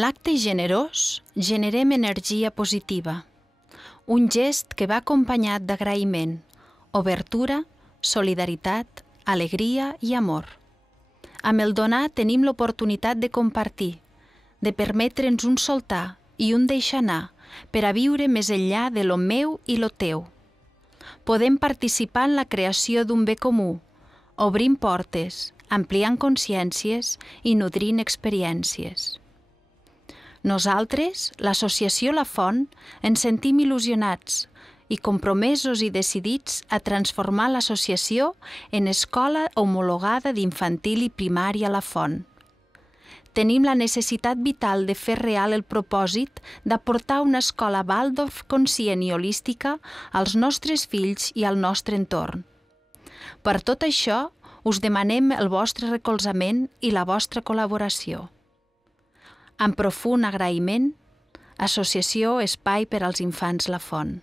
En l'acte generós generem energia positiva, un gest que va acompanyat d'agraïment, obertura, solidaritat, alegria i amor. Amb el donar tenim l'oportunitat de compartir, de permetre'ns un soltar i un deixar anar per a viure més enllà de lo meu i lo teu. Podem participar en la creació d'un bé comú, obrint portes, ampliant consciències i nodrint experiències. Nosaltres, l'associació La Font, ens sentim il·lusionats i compromesos i decidits a transformar l'associació en escola homologada d'infantil i primària La Font. Tenim la necessitat vital de fer real el propòsit d'aportar una escola Waldorf conscient i holística als nostres fills i al nostre entorn. Per tot això, us demanem el vostre recolzament i la vostra col·laboració. Amb profund agraïment, Associació Espai per als Infants La Font.